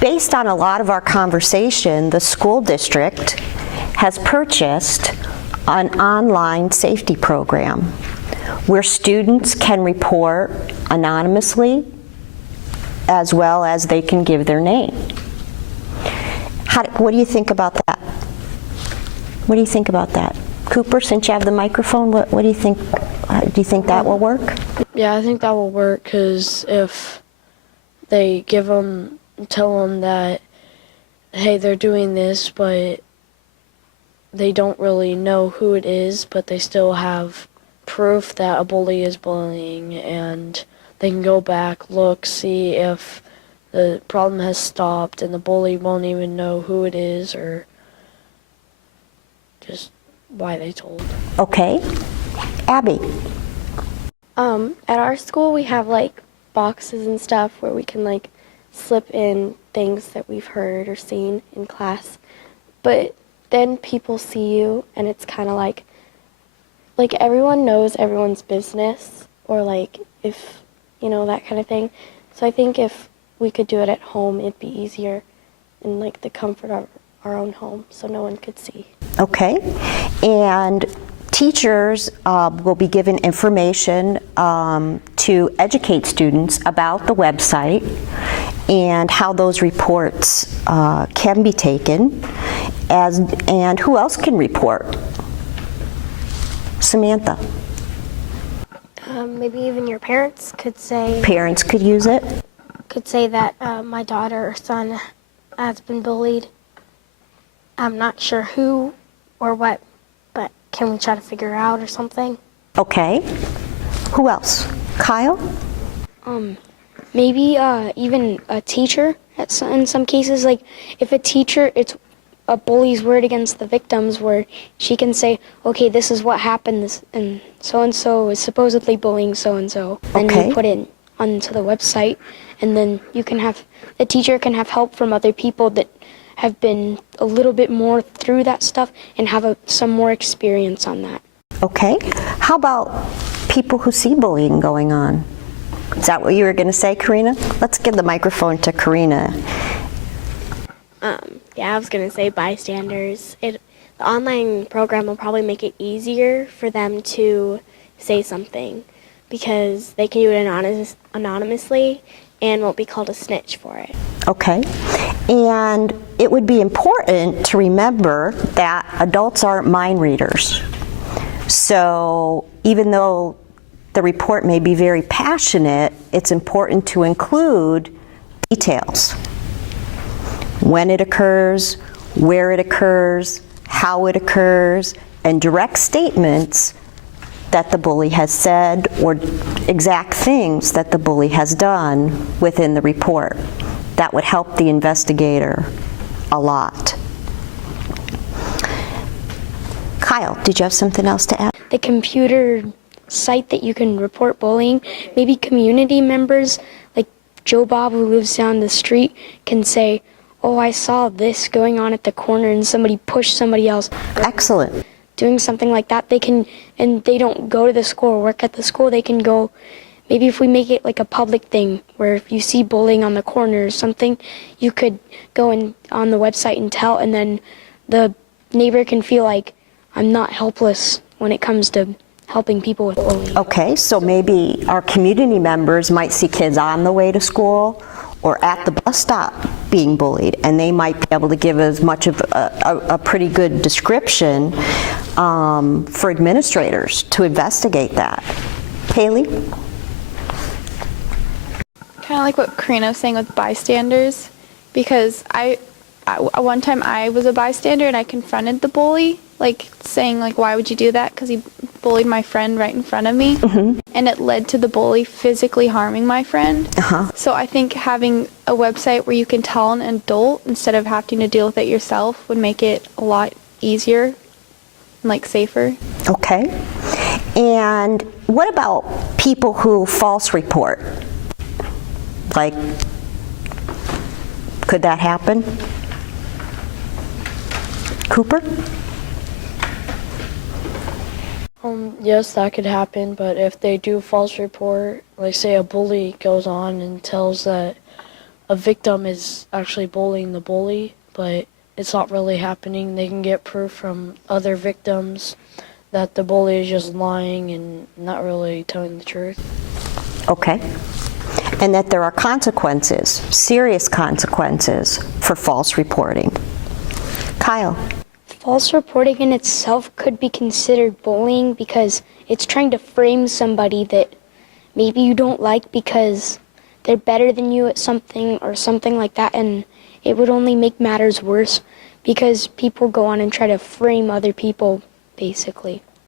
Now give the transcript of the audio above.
Based on a lot of our conversation, the school district has purchased an online safety program where students can report anonymously as well as they can give their name. What do you think about that? What do you think about that? Cooper, since you have the microphone, what do you think? Do you think that will work? Yeah, I think that will work, because if they tell them that, hey, they're doing this, but they don't really know who it is, but they still have proof that a bully is bullying, and they can go back, look, see if the problem has stopped, and the bully won't even know who it is or just why they told. Okay. Abby. At our school we have like boxes and stuff where we can like slip in things that we've heard or seen in class, but then people see you and it's kind of like everyone knows everyone's business, or like, if that kind of thing. So I think if we could do it at home, it'd be easier in like the comfort of our own home, so no one could see. Okay. And teachers will be given information to educate students about the website and how those reports can be taken, and who else can report? Samantha. Maybe even your parents could say. Parents could use it? Could say that my daughter or son has been bullied. I'm not sure who or what, but can we try to figure out or something? Okay. Who else? Kyle? Maybe even a teacher in some cases. Like, if a teacher, it's a bully's word against the victims, where she can say, okay, this is what happened, and so is supposedly bullying so-and-so. Then you put it onto the website, and then the teacher can have help from other people that have been a little bit more through that stuff and have some more experience on that. Okay. How about people who see bullying going on? Is that what you were going to say, Karina? Let's give the microphone to Karina. Yeah, I was going to say bystanders. The online program will probably make it easier for them to say something, because they can do it anonymously and won't be called a snitch for it. Okay. And it would be important to remember that adults aren't mind readers. So even though the report may be very passionate, it's important to include details. When it occurs, where it occurs, how it occurs, and direct statements that the bully has said or exact things that the bully has done within the report. That would help the investigator a lot. Kyle, did you have something else to add? The computer site that you can report bullying, maybe community members like Joe Bob, who lives down the street, can say, oh, I saw this going on at the corner and somebody pushed somebody else. Excellent. Doing something like that, they can, and they don't go to the school or work at the school, they can go, maybe if we make it like a public thing, where if you see bullying on the corner or something, you could go on the website and tell, and then the neighbor can feel like, I'm not helpless when it comes to helping people with bullying. Okay, so maybe our community members might see kids on the way to school or at the bus stop being bullied, and they might be able to give as much of a pretty good description for administrators to investigate that. Haley? Kind of like what Karina was saying with bystanders, because one time I was a bystander and I confronted the bully, like saying like, why would you do that? Because he bullied my friend right in front of me, and it led to the bully physically harming my friend. So I think having a website where you can tell an adult instead of having to deal with it yourself would make it a lot easier and like safer. Okay. And what about people who false report? Like, could that happen? Cooper? Yes, that could happen, but if they do false report, like say a bully goes on and tells that a victim is actually bullying the bully, but it's not really happening. They can get proof from other victims that the bully is just lying and not really telling the truth. Okay. And that there are consequences, serious consequences, for false reporting. Kyle. False reporting in itself could be considered bullying because it's trying to frame somebody that maybe you don't like because they're better than you at something or something like that, and it would only make matters worse because people go on and try to frame other people, basically.